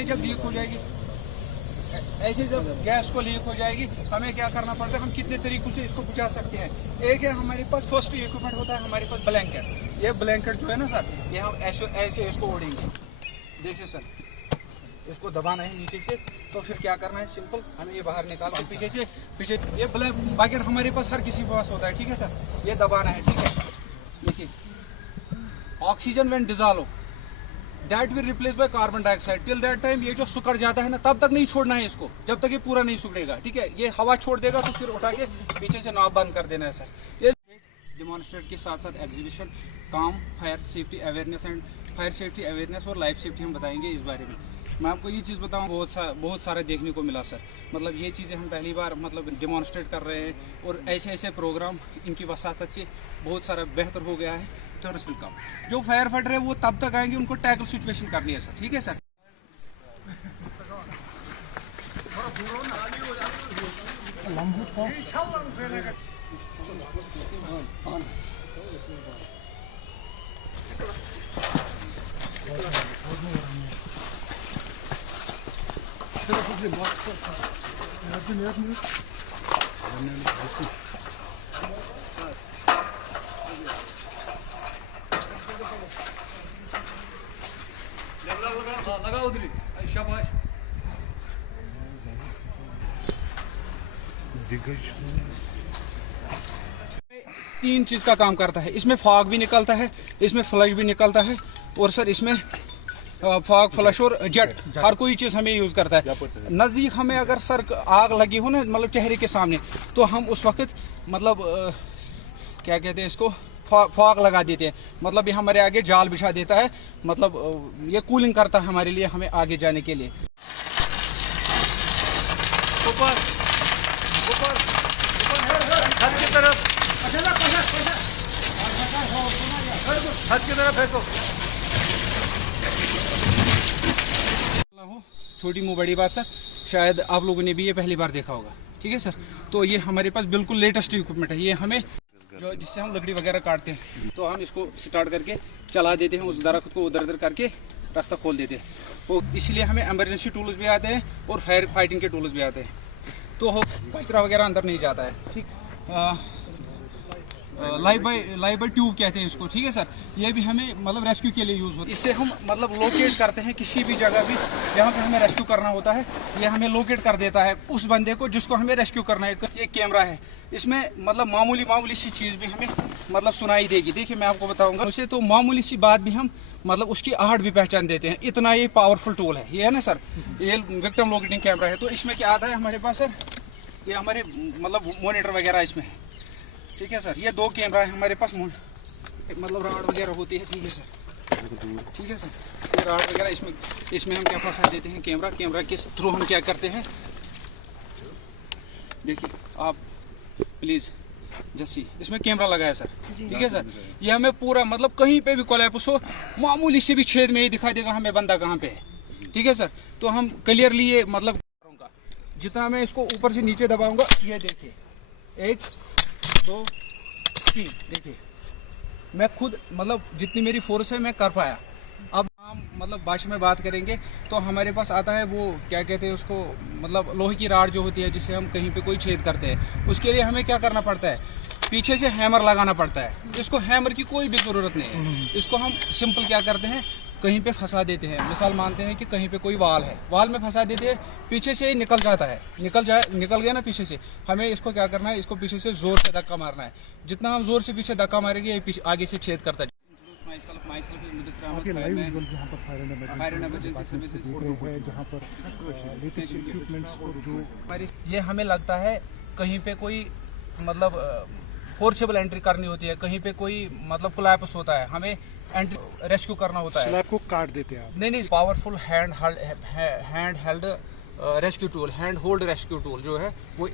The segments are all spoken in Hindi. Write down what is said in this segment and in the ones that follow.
ऐसे जब लीक हो जाएगी, ऐसे जब गैस को लीक हो जाएगी, हमें क्या करना पड़ता है, हम कितने तरीकों से इसको बुझा सकते हैं। एक है हमारे पास फर्स्ट इक्विपमेंट होता है, हमारे पास ब्लैंकेट। ये ब्लैंकेट जो है ना सर, ये हम ऐसे ऐसे इसको ओढ़ेंगे। देखिए सर, इसको दबाना है नीचे से, तो फिर क्या करना है, सिंपल हमें ये बाहर निकाल के पीछे से पीछे, ये बकेट हमारे पास हर किसी के पास होता है, ठीक है सर। ये दबाना है, ठीक है। देखिए, oxygen when dissolve that will replace by carbon dioxide. Till that time ये जो सुकड़ जाता है ना, तब तक नहीं छोड़ना है इसको, जब तक ये पूरा नहीं सुखड़ेगा, ठीक है। ये हवा छोड़ देगा तो फिर उठा के पीछे से नॉब बंद कर देना है सर। ये डेमोन्स्ट्रेट के साथ साथ एग्जीबिशन, काम, fire safety awareness and fire safety awareness और लाइफ सेफ्टी हम बताएंगे इस बारे में। मैं आपको ये चीज़ बताऊँ, बहुत सारा देखने को मिला सर। मतलब ये चीज़ें हम पहली बार मतलब डेमोन्स्ट्रेट कर रहे हैं, और ऐसे ऐसे प्रोग्राम इनकी वसातत से बहुत सारा बेहतर हो गया है। Tourist will come. जो फायर फाइटर है वो तब तक आएंगे, उनको टैकल सिचुएशन करनी है सर, ठीक है सर। लगा उधर शाबाश। तीन चीज का काम करता है, इसमें फॉग भी निकलता है, इसमें फ्लश भी निकलता है, और सर इसमें फॉग, फ्लश और जेट, हर कोई चीज हमें यूज करता है। नजदीक हमें अगर सर आग लगी हो ना, मतलब चेहरे के सामने, तो हम उस वक्त मतलब क्या कहते हैं इसको, फॉग लगा देते हैं। मतलब ये हमारे आगे जाल बिछा देता है, मतलब ये कूलिंग करता है हमारे लिए, हमें आगे जाने के लिए। ऊपर ऊपर छत की तरफ, छत की तरफ फेंको। छोटी मुंह बड़ी बात सर, शायद आप लोगों ने भी ये पहली बार देखा होगा, ठीक है सर। तो ये हमारे पास बिल्कुल लेटेस्ट इक्विपमेंट है। ये हमें जो जिससे हम लकड़ी वगैरह काटते हैं, तो हम इसको स्टार्ट करके चला देते हैं, उस दरख्त को उधर उधर करके रास्ता खोल देते हैं। तो इसलिए हमें इमरजेंसी टूल्स भी आते हैं और फायर फाइटिंग के टूल्स भी आते हैं, तो कचरा वगैरह अंदर नहीं जाता है, ठीक। लाइव बाय ट्यूब कहते हैं इसको, ठीक है सर। ये भी हमें मतलब रेस्क्यू के लिए यूज होता है। इससे हम मतलब लोकेट करते हैं किसी भी जगह भी जहाँ पे हमें रेस्क्यू करना होता है, ये हमें लोकेट कर देता है उस बंदे को जिसको हमें रेस्क्यू करना है। ये कैमरा है, इसमें मतलब मामूली सी चीज़ भी हमें मतलब सुनाई देगी। देखिए मैं आपको बताऊंगा उसे, तो मामूली सी बात भी हम मतलब उसकी आहट भी पहचान देते हैं, इतना ये पावरफुल टूल है ये, है ना सर। ये विक्टिम लोकेटिंग कैमरा है। तो इसमें क्या आता है हमारे पास सर, ये हमारे मतलब मॉनिटर वगैरह इसमें है, ठीक है सर। ये दो कैमरा है हमारे पास, मतलब राड वगैरह होती है, ठीक है सर, ठीक है सर। ये राड वगैरह इसमें हम क्या फंसा देते हैं, कैमरा के थ्रू हम क्या करते हैं, देखिए आप प्लीज जस्सी, इसमें कैमरा लगाया सर, ठीक है सर। ये हमें पूरा मतलब कहीं पे भी कोलैप्स हो, मामूली से भी छेद में ये दिखाई देगा हमें बंदा कहाँ पे है, ठीक है सर। तो हम क्लियरली ये मतलब जितना मैं इसको ऊपर से नीचे दबाऊंगा, ये देखिए 1 2 3, देखिए मैं खुद मतलब जितनी मेरी फोर्स है मैं कर पाया। अब हम मतलब भाषा में बात करेंगे तो हमारे पास आता है वो क्या कहते हैं उसको, मतलब लोहे की राड जो होती है जिससे हम कहीं पे कोई छेद करते हैं, उसके लिए हमें क्या करना पड़ता है, पीछे से हैमर लगाना पड़ता है। इसको हैमर की कोई भी ज़रूरत नहीं है, इसको हम सिंपल क्या करते हैं, कहीं पे फंसा देते हैं। मिसाल मानते हैं कि कहीं पे कोई वाल है, वाल में फंसा देते हैं, पीछे से निकल जाता है, निकल गया ना पीछे से, हमें इसको क्या करना है, इसको पीछे से जोर से धक्का मारना है। जितना हम जोर से पीछे धक्का मारेंगे ये आगे से छेद करता है। लाइव विजुअल्स यहाँ पर फायर एंड इमरजेंसी सर्विसेज देख रहे हैं, जहाँ पर लेटेस्ट इक्विपमेंट्स को जो ये हमें लगता है कहीं पे कोई मतलब फोर्सेबल एंट्री करनी होती है, कहीं पे कोई मतलब कोलैप्स होता है, हमें एंट्री रेस्क्यू करना होता है। स्लैब को काट देते हैं आप? नहीं, powerful hand held rescue tool, hand hold rescue tool जो है वो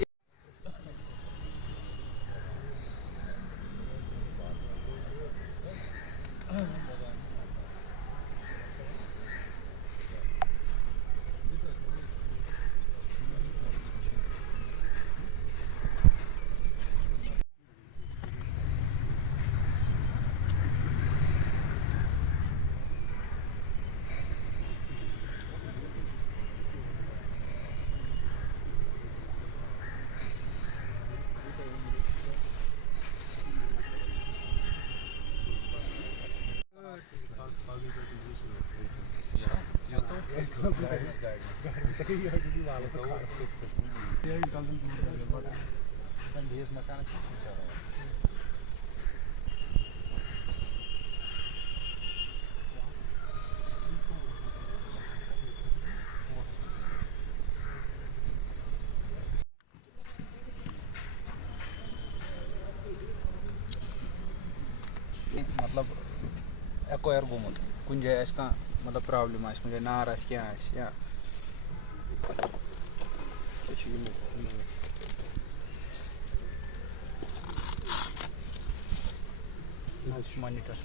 मतलब एक्वायर गोमुत कुछ जाए मतलब प्रॉब्लम कुछ जाए नार क्या या मॉनिटर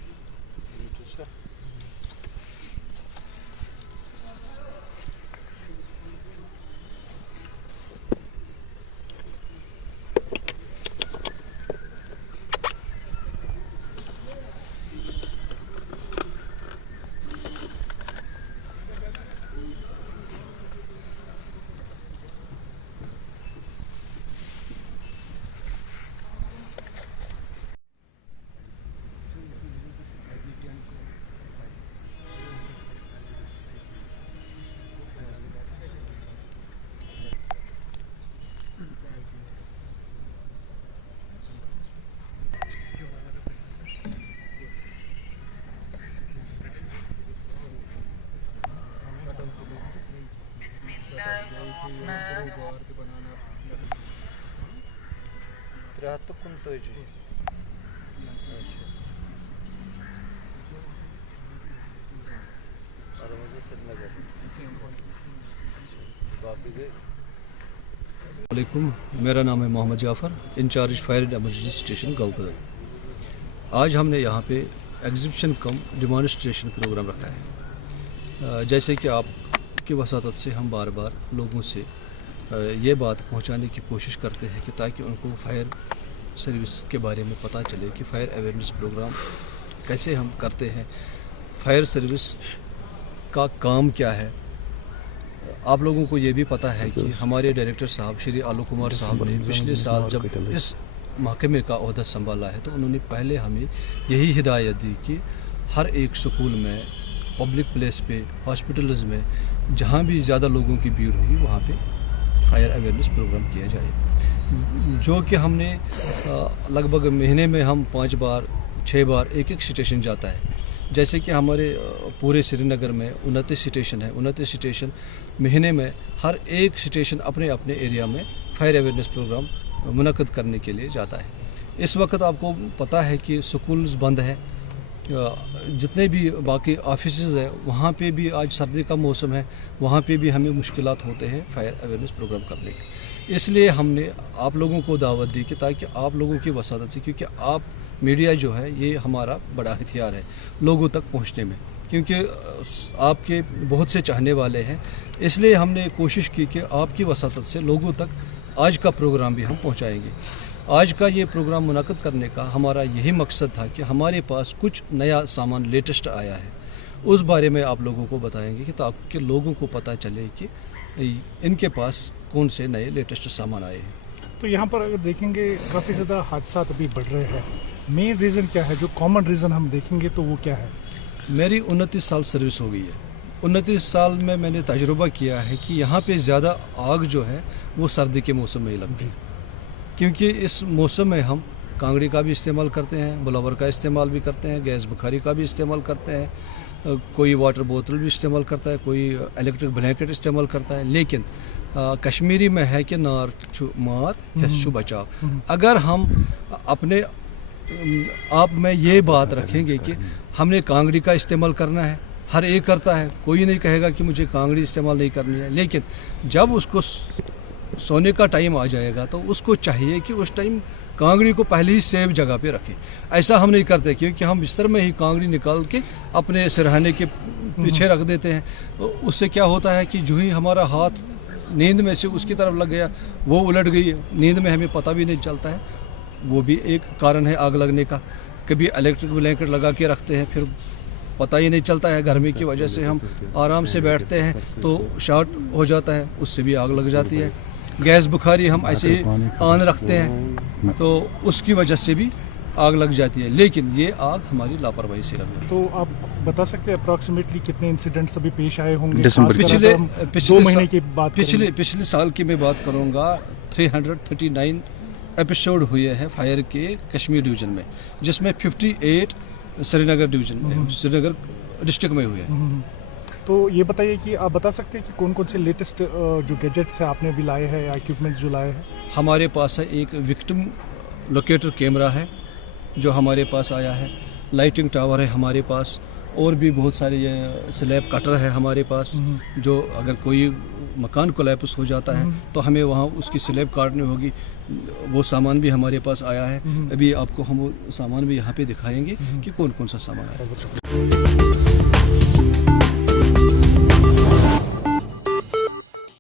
वालेकुम, मेरा नाम है Mohammad Jafar, incharge fire and emergency station गाँव। आज हमने यहाँ पे एग्जीबिशन कम डिमॉन्स्ट्रेशन प्रोग्राम रखा है। जैसे कि आपकी वसातत से हम बार बार लोगों से ये बात पहुँचाने की कोशिश करते हैं कि ताकि उनको फायर सर्विस के बारे में पता चले कि फायर अवेयरनेस प्रोग्राम कैसे हम करते हैं, फायर सर्विस का काम क्या है। आप लोगों को ये भी पता है कि हमारे डायरेक्टर साहब श्री आलोक कुमार साहब ने पिछले साल जब इस महकमे का ओहदा संभाला है तो उन्होंने पहले हमें यही हिदायत दी कि हर एक स्कूल में, पब्लिक प्लेस पे, हॉस्पिटल्स में जहाँ भी ज़्यादा लोगों की भीड़ होगी वहाँ पे फायर अवेयरनेस प्रोग्राम किया जाए, जो कि हमने लगभग महीने में हम 5 बार 6 बार एक स्टेशन जाता है। जैसे कि हमारे पूरे श्रीनगर में 29 स्टेशन है, 29 स्टेशन महीने में हर एक स्टेशन अपने अपने एरिया में फायर अवेयरनेस प्रोग्राम मुनक़द करने के लिए जाता है। इस वक्त आपको पता है कि स्कूल्स बंद है, जितने भी बाकी ऑफिसेज है वहाँ पे भी आज सर्दी का मौसम है, वहाँ पे भी हमें मुश्किलात होते हैं फायर अवेयरनेस प्रोग्राम करने के। इसलिए हमने आप लोगों को दावत दी कि ताकि आप लोगों की वसादत से, क्योंकि आप मीडिया जो है ये हमारा बड़ा हथियार है लोगों तक पहुंचने में, क्योंकि आपके बहुत से चाहने वाले हैं, इसलिए हमने कोशिश की कि आपकी वसातत से लोगों तक आज का प्रोग्राम भी हम पहुंचाएंगे। आज का ये प्रोग्राम मुनक़द करने का हमारा यही मकसद था कि हमारे पास कुछ नया सामान लेटेस्ट आया है, उस बारे में आप लोगों को बताएंगे कि ताकि लोगों को पता चले कि इनके पास कौन से नए लेटेस्ट सामान आए हैं। तो यहाँ पर अगर देखेंगे काफ़ी ज़्यादा हादसा अभी बढ़ रहे हैं, मेन रीज़न क्या है? जो कॉमन रीज़न हम देखेंगे तो वो क्या है? मेरी 29 साल सर्विस हो गई है। 29 साल में मैंने तजुर्बा किया है कि यहाँ पे ज़्यादा आग जो है वो सर्दी के मौसम में ही लगती है, क्योंकि इस मौसम में हम कांगड़ी का भी इस्तेमाल करते हैं, बुलावर का इस्तेमाल भी करते हैं, गैस बुखारी का भी इस्तेमाल करते हैं, कोई वाटर बोतल भी इस्तेमाल करता है, कोई इलेक्ट्रिक ब्लैंकेट इस्तेमाल करता है। लेकिन कश्मीरी में है कि नार छु मार छु बचाव। अगर हम अपने आप में ये बात रखेंगे कि हमने कांगड़ी का इस्तेमाल करना है, हर एक करता है, कोई नहीं कहेगा कि मुझे कांगड़ी इस्तेमाल नहीं करनी है। लेकिन जब उसको सोने का टाइम आ जाएगा तो उसको चाहिए कि उस टाइम कांगड़ी को पहले ही सेफ जगह पे रखें। ऐसा हम नहीं करते, क्योंकि हम बिस्तर में ही कांगड़ी निकाल के अपने सिरहाने के पीछे रख देते हैं। तो उससे क्या होता है कि जो ही हमारा हाथ नींद में से उसकी तरफ लग गया, वो उलट गई, नींद में हमें पता भी नहीं चलता है। वो भी एक कारण है आग लगने का। कभी इलेक्ट्रिक ब्लैंकेट लगा के रखते हैं, फिर पता ही नहीं चलता है, गर्मी की वजह से हम आराम से बैठते हैं तो शॉर्ट हो जाता है, उससे भी आग लग जाती है। गैस बुखारी हम ऐसे ही ऑन रखते हैं तो उसकी वजह से भी आग लग जाती है, लेकिन ये आग हमारी लापरवाही से लगी। तो आप बता सकते हैं अप्रॉक्सीमेटली कितने इंसिडेंट्स अभी पेश आए होंगे दिसंबर खासकर पिछले अगर हम पिछले 2 महीने की बात पिछले साल की मैं बात करूंगा, 339 एपिसोड हुए हैं फायर के कश्मीर डिवीजन में, जिसमें 58 श्रीनगर डिवीजन में, श्रीनगर डिस्ट्रिक्ट में हुए हैं। तो ये बताइए कि आप बता सकते हैं कि कौन कौन से लेटेस्ट जो गैजेट्स है आपने अभी लाए हैं या इक्विपमेंट्स जो लाए हैं? हमारे पास है एक विक्टिम लोकेटर कैमरा है जो हमारे पास आया है, लाइटिंग टावर है हमारे पास, और भी बहुत सारे ये स्लैब कटर है हमारे पास, जो अगर कोई मकान कोलैप्स हो जाता है तो हमें वहाँ उसकी स्लैब काटनी होगी, वो सामान भी हमारे पास आया है। अभी आपको हम वो सामान भी यहाँ पे दिखाएंगे कि कौन कौन सा सामान आया है।